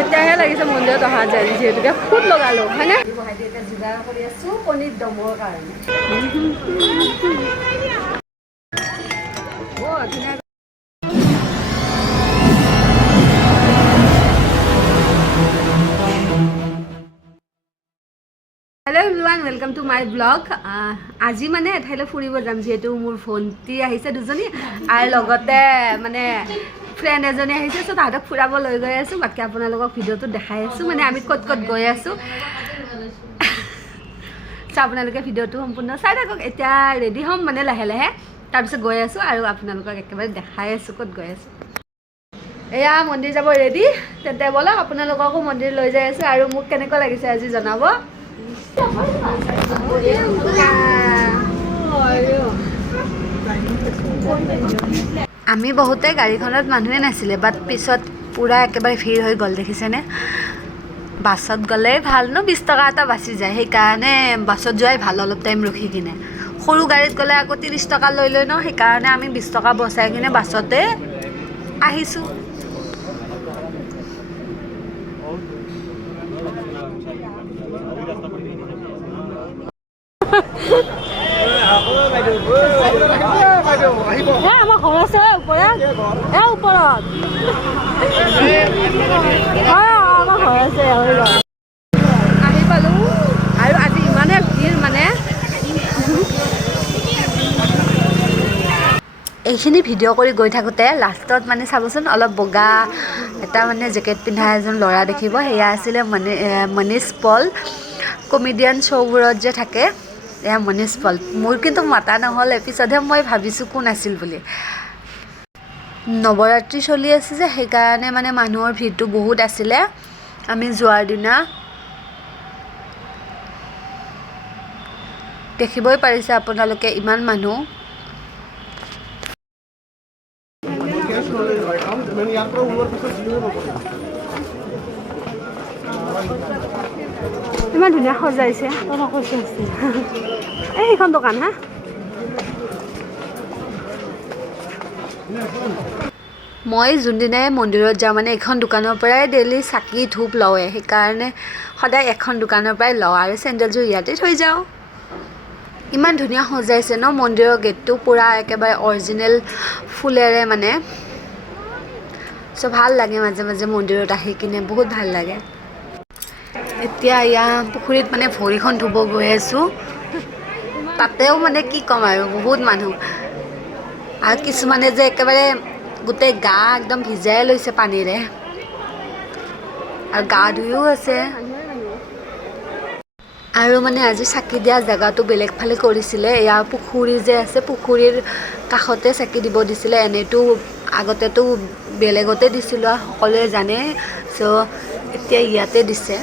এতিয়াহে লাগিছে মন্দিৰত অহা যায় যিহেতুকে ফুট লগালো হয়নে এতিয়া যোগাৰ কৰি আছো কণীৰ দমৰ কাৰণে hello' everyone welcome to my blog আজি মানে এঠাইলৈ ফুৰিব যাম যিহেতু মোৰ ভণ্টি আহিছে দুজনী আৰু লগতে মানে ফ্ৰেণ্ড এজনী আহিছে চ' তাহাঁতক ফুৰাব লৈ গৈ আছোঁ বাকী আপোনালোকক ভিডিঅ'টো দেখাই আছোঁ মানে আমি ক'ত ক'ত গৈ আছোঁ চ' আপোনালোকে ভিডিঅ'টো সম্পূৰ্ণ চাই থাকক এতিয়া ৰেডি হ'ম মানে লাহে লাহে তাৰপিছত গৈ আছোঁ আৰু আপোনালোকক একেবাৰে দেখাই আছোঁ ক'ত গৈ আছোঁ এয়া মন্দিৰ যাব ৰেডি তেন্তে ব'লক আপোনালোককো মন্দিৰ লৈ যাই আছোঁ আৰু মোক কেনেকুৱা লাগিছে আজি জনাব আমি বহুতে গাড়ীখনত মানুহে নাছিলে বাট পিছত পুৰা একেবাৰে ভিৰ হৈ গ'ল দেখিছেনে বাছত গ'লে ভাল ন 20 টকা এটা বাচি যায় সেইকাৰণে বাছত যোৱাই ভাল অলপ টাইম ৰখি কিনে সৰু গাড়ীত গ'লে আকৌ 30 টকা লৈ ন সেইকাৰণে আমি 20 টকা বচাই কিনে বাছতে আহিছোঁ আমাৰ ঘৰ আছে ওপৰত ওপৰত আমাৰ ঘৰ আছে আহি পালো আৰু আজি ইমানে ভিৰ মানে এইখিনি ভিডিঅ' কৰি গৈ থাকোঁতে লাষ্টত মানে চাবচোন অলপ বগা এটা মানে জেকেট পিন্ধা এজন ল'ৰা দেখিব সেয়া আছিলে মনীষ পল কমেডিয়ান শ্ব'বোৰত যে থাকে এয়া মনীষ পল মোৰ কিন্তু মাতা নহ'ল পিছতহে মই ভাবিছোঁ কোন আছিল বুলি নৱৰাত্ৰি চলি আছে যে সেইকাৰণে মানে মানুহৰ ভিৰটো বহুত আছিলে আমি যোৱাৰ দিনা দেখিবই পাৰিছে আপোনালোকে ইমান মানুহ ইমান ধুনীয়া সজাইছে এইখন দোকান হা মই যোনদিনাই মন্দিৰত যাওঁ মানে এখন দোকানৰ পৰাই ডেইলি চাকি ধূপ লওঁৱে সেইকাৰণে সদায় এখন দোকানৰ পৰাই লওঁ আৰু চেণ্ডেলযোৰ ইয়াতে থৈ যাওঁ ইমান ধুনীয়া সজাইছে ন মন্দিৰৰ গেটটো পুৰা একেবাৰে অৰিজিনেল ফুলেৰে মানে চ' ভাল লাগে মাজে মাজে মন্দিৰত আহি কিনে বহুত ভাল লাগে এতিয়া এয়া পুখুৰীত মানে ভৰিখন ধুব গৈ আছোঁ তাতেও মানে কি ক'ম আৰু বহুত মানুহ আৰু কিছুমানে যে একেবাৰে গোটেই গা একদম ভিজাই লৈছে পানীৰে আৰু গা ধুইও আছে আৰু মানে আজি চাকি দিয়া জেগাটো বেলেগ ফালে কৰিছিলে এয়া পুখুৰী যে আছে পুখুৰীৰ কাষতে চাকি দিব দিছিলে এনেতো আগতেতো বেলেগতে দিছিলোঁ আৰু সকলোৱে জানে চ' এতিয়া ইয়াতে দিছে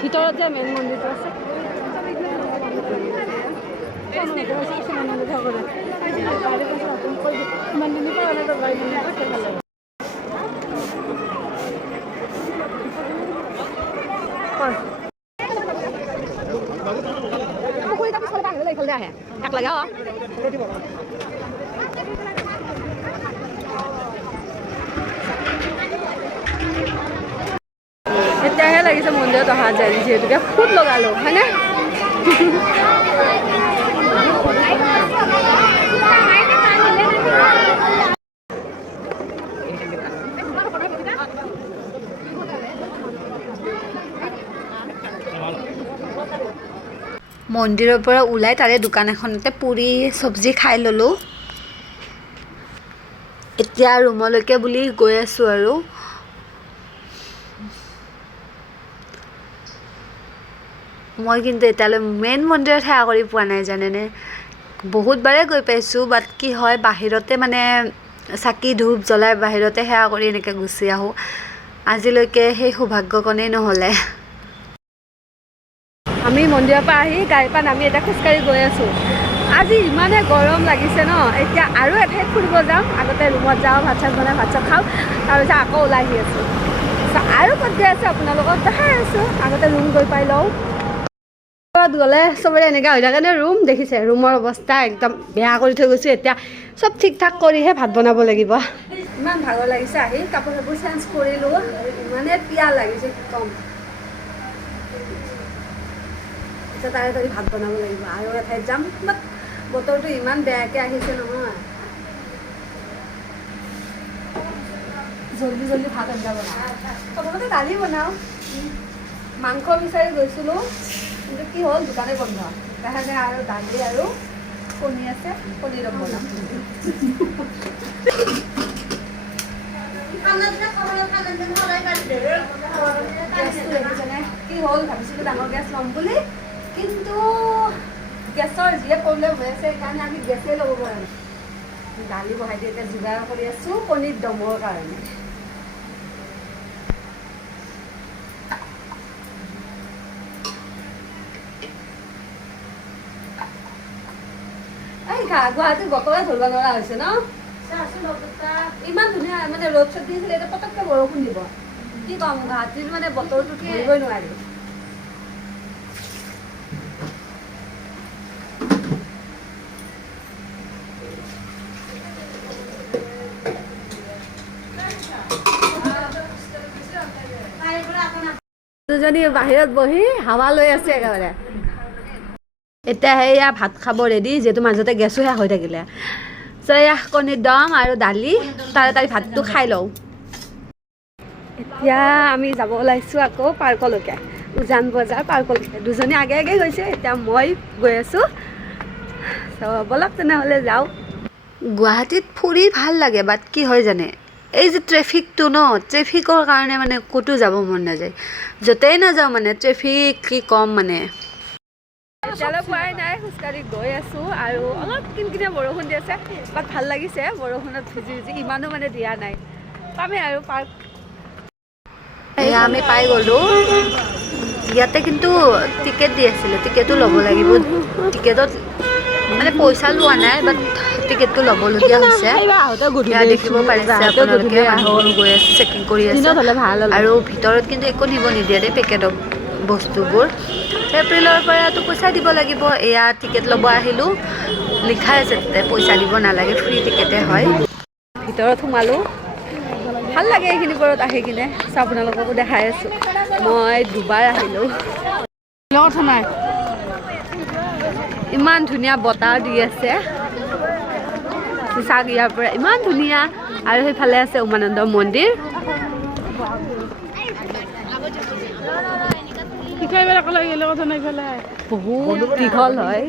ভিতৰত যে মেইন মন্দিৰটো আছে এতিয়াহে লাগিছে মন্দিৰত অহা যায় যিহেতুকে ফুট লগালো হয়নে মন্দিৰৰ পৰা ওলাই তাৰে দোকান এখনতে পুৰি চব্জি খাই ল'লোঁ এতিয়া ৰুমলৈকে বুলি গৈ আছোঁ আৰু মই কিন্তু এতিয়ালৈ মেইন মন্দিৰত সেৱা কৰি পোৱা নাই জানেনে বহুতবাৰে গৈ পাইছোঁ বাট কি হয় বাহিৰতে মানে চাকি ধূপ জ্বলাই বাহিৰতে সেৱা কৰি এনেকৈ গুচি আহোঁ আজিলৈকে সেই সৌভাগ্যকণেই নহ'লে আমি মন্দিৰৰ পৰা আহি গাড়ীৰ পৰা নামি এতিয়া খোজকাঢ়ি গৈ আছোঁ আজি ইমানে গৰম লাগিছে ন এতিয়া আৰু এঠাইত ফুৰিব যাম আগতে ৰুমত যাওঁ ভাত চাত বনাই ভাত চাত খাওঁ তাৰপিছত আকৌ ওলাই আহি আছোঁ আৰু ক'ত গৈ আছে আপোনালোকক দেখাই আছোঁ আগতে ৰুম গৈ পাই লওঁ গ'লে চবৰে এনেকুৱা হৈ থাকে নে ৰুম দেখিছে ৰুমৰ অৱস্থা একদম বেয়া কৰি থৈ গৈছোঁ এতিয়া চব ঠিক ঠাক কৰিহে ভাত বনাব লাগিব ইমান ভাগৰ লাগিছে আহি কাপোৰ চাপোৰ চেঞ্জ কৰিলোঁ ইমানে পিয়াহ লাগিছে কম এতিয়া তাৰে ভাত বনাব লাগিব আৰু এঠাইত যাম বাট বতৰটো ইমান বেয়াকৈ আহিছে নহয় জল্দি জল্দি ভাত আঞ্জা বনাওঁ প্ৰথমতে দালি বনাওঁ মাংস বিচাৰি গৈছিলোঁ কিন্তু কি হ'ল দোকানে বন্ধ সেইকাৰণে আৰু দালি আৰু কণী আছে কণী ৰং বনাম গেছটো দেখিছেনে কি হ'ল ভাবিছিলোঁ ডাঙৰ গেছ ল'ম বুলি কিন্তু গেছৰ যিয়ে প্ৰব্লেম হৈ আছে সেইকাৰণে আমি গেছেই ল'ব পৰা নাই দালি বহাই দি এতিয়া যোগাৰ কৰি আছোঁ কণীৰ দমৰ কাৰণে গুৱাহাটীত বতৰে ধৰিব নোৱাৰা হৈছে ন ইমান ধুনীয়া মানে ৰ'দ চদ দিছিলে এতিয়া পটককৈ বৰষুণ দিব কি ক'ম গুৱাহাটীত মানে বতৰটো ধৰিবই নোৱাৰি দুজনী বাহিৰত বহি হাৱা লৈ আছে একেবাৰে এতিয়া সেয়া ভাত খাব ৰেডি যিহেতু মাজতে গেছো শেষ হৈ থাকিলে এয়া কণীৰ দম আৰু দালি তাড়াতাড়ি ভাতটো খাই লওঁ এতিয়া আমি যাব ওলাইছোঁ আকৌ পাৰ্কলৈকে উজান বজাৰ পাৰ্কলৈকে দুজনী আগে আগে গৈছে এতিয়া মই গৈ আছোঁ ব'লক তেনেহ'লে যাওঁ গুৱাহাটীত ফুৰি ভাল লাগে বাট কি হয় জানে এই যে ট্ৰেফিকটো ন ট্ৰেফিকৰ কাৰণে মানে ক'তো যাব মন নাযায় য'তেই নাযাওঁ মানে ট্ৰেফিক কি কম মানে এতিয়ালৈ পোৱাই নাই খোজকাঢ়ি গৈ আছোঁ আৰু অলপ কিনকিনীয়া বৰষুণ দি আছে বাট ভাল লাগিছে বৰষুণত ভিজি ভিজি ইমানো মানে দিয়া নাই পামেই আৰু পাৰ্ক এয়া আমি পাই গ'লোঁ ইয়াতে কিন্তু টিকেট দি আছিলে টিকেটো ল'ব লাগিব টিকেটত মানে পইচা লোৱা নাই বাট টিকেটটো ল'বলগীয়া হৈছে এয়া দেখিব পাৰিছে আপোনালোকে মানুহবোৰ গৈ আছে চেকিং কৰি আছে আৰু ভিতৰত কিন্তু একো নিব নিদিয়ে দেই পেকেটৰ বস্তুবোৰ এপ্ৰিলৰ পৰাতো পইচা দিব লাগিব এয়া টিকেট ল'ব আহিলোঁ লিখাই আছে তাতে পইচা দিব নালাগে ফ্ৰী টিকেটে হয় ভিতৰত সোমালোঁ ভাল লাগে এইখিনিবোৰত আহি কিনে আপোনালোককো দেখাই আছোঁ মই দুবাৰ আহিলোঁ কথা নাই ইমান ধুনীয়া বতাহ দি আছে চাওক ইয়াৰ পৰা ইমান ধুনীয়া আৰু সেইফালে আছে উমানন্দ মন্দিৰ বহুত দীঘল হয়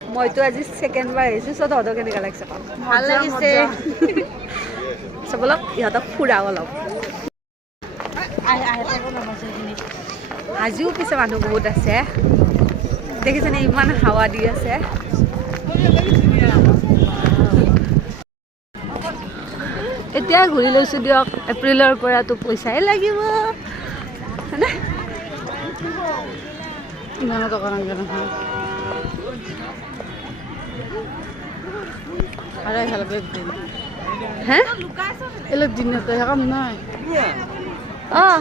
মইতো আজি সেকেন্ড বাৰ আহিছোঁ চ তহঁতৰ কেনেকুৱা লাগিছে ভাল লাগিছে চবলক ইহঁতক ফুৰাও অলপ আজিও পিছে মানুহ বহুত আছে দেখিছেনে ইমান হাৱা দি আছে এতিয়া ঘূৰি লৈছোঁ দিয়ক এপ্ৰিলৰ পৰাতো পইচাই লাগিব হয়নে ইমান টকা নালাগে নহয় আৰু ভালকে দিন হে এলক দিনতে কাম নাই অঁ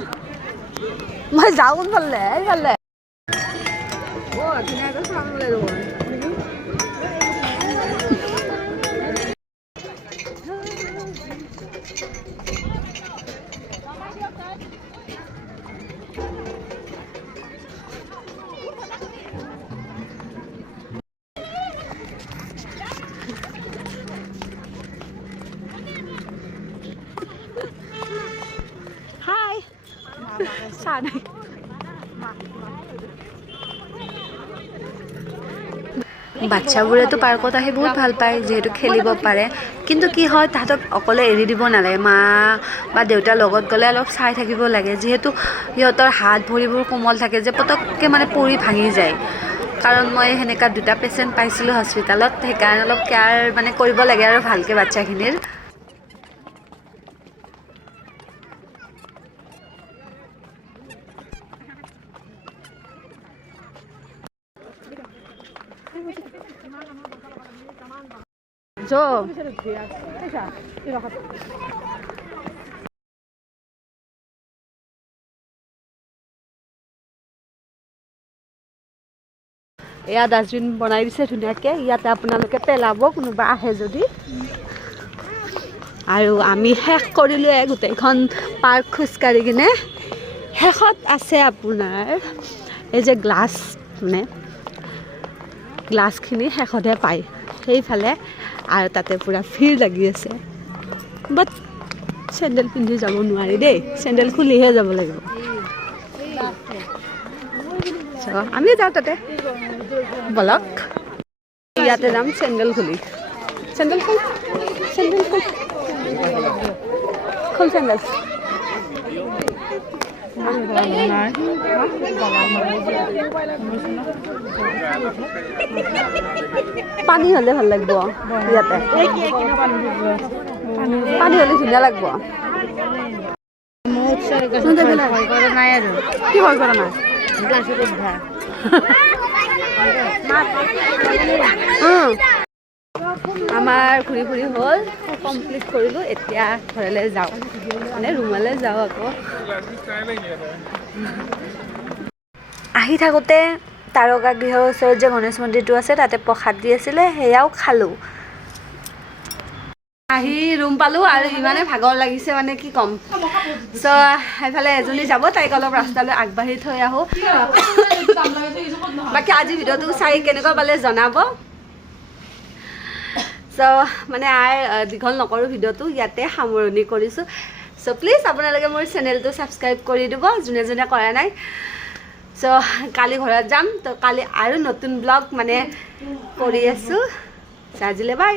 মই যাওঁ কোনফালে এইফালে অঁ ধুনীয়াকৈ চাব লাগিব বাচ্চাবোৰেতো পাৰ্কত আহি বহুত ভাল পায় যিহেতু খেলিব পাৰে কিন্তু কি হয় তাহাঁতক অকলে এৰি দিব নালাগে মা বা দেউতাৰ লগত গ'লে অলপ চাই থাকিব লাগে যিহেতু সিহঁতৰ হাত ভৰিবোৰ কোমল থাকে যে পটককৈ মানে পৰি ভাঙি যায় কাৰণ মই সেনেকুৱা 2টা পেচেণ্ট পাইছিলোঁ হস্পিটেলত সেইকাৰণে অলপ কেয়াৰ মানে কৰিব লাগে আৰু ভালকৈ বাচ্চাখিনিৰ এয়া ডাষ্টবিন বনাই দিছে ধুনীয়াকৈ ইয়াতে আপোনালোকে পেলাব কোনোবা আহে যদি আৰু আমি শেষ কৰিলোঁৱে গোটেইখন পাৰ্ক খোজকাঢ়ি কিনে শেষত আছে আপোনাৰ এই যে গ্লাছ মানে গ্লাছখিনি শেষতহে পায় সেইফালে আৰু তাতে পূৰা ভিৰ লাগি আছে বাট চেণ্ডেল পিন্ধি যাব নোৱাৰি দেই চেণ্ডেল খুলিহে যাব লাগিব আমি যাওঁ তাতে বলক ইয়াতে যাম চেণ্ডেল খুলি চেণ্ডেল খুল চেণ্ডেল খুল খুল চেণ্ডেল পানী হ'লে ভাল লাগিব ইয়াতে পানী হ'লে ধুনীয়া লাগিব কি ভয় কৰা নাই আমাৰ ঘূৰি ফুৰি হ'ল কমপ্লিট কৰিলোঁ এতিয়া ঘৰলৈ যাওঁ মানে ৰুমলৈ যাওঁ আকৌ আহি থাকোঁতে তাৰকা গৃহৰ ওচৰত যে গণেশ মন্দিৰটো আছে তাতে প্ৰসাদ দি আছিলে সেয়াও খালোঁ আহি ৰুম পালোঁ আৰু ইমানে ভাগৰ লাগিছে মানে কি ক'ম চ' সেইফালে এজনী যাব তাইক অলপ ৰাস্তালৈ আগবাঢ়ি থৈ আহোঁ বাকী আজি ভিডিঅ'টো চাই কেনেকুৱা পালে জনাব চ' মানে দীঘল নকৰোঁ ভিডিঅ'টো ইয়াতে সামৰণি কৰিছোঁ চ' প্লিজ আপোনালোকে মোৰ চেনেলটো ছাবস্ক্ৰাইব কৰি দিব যোনে যোনে কৰা নাই চ' কালি ঘৰত যাম তো কালি আৰু নতুন ব্লগ মানে কৰি আছোঁ আজিলৈ বাই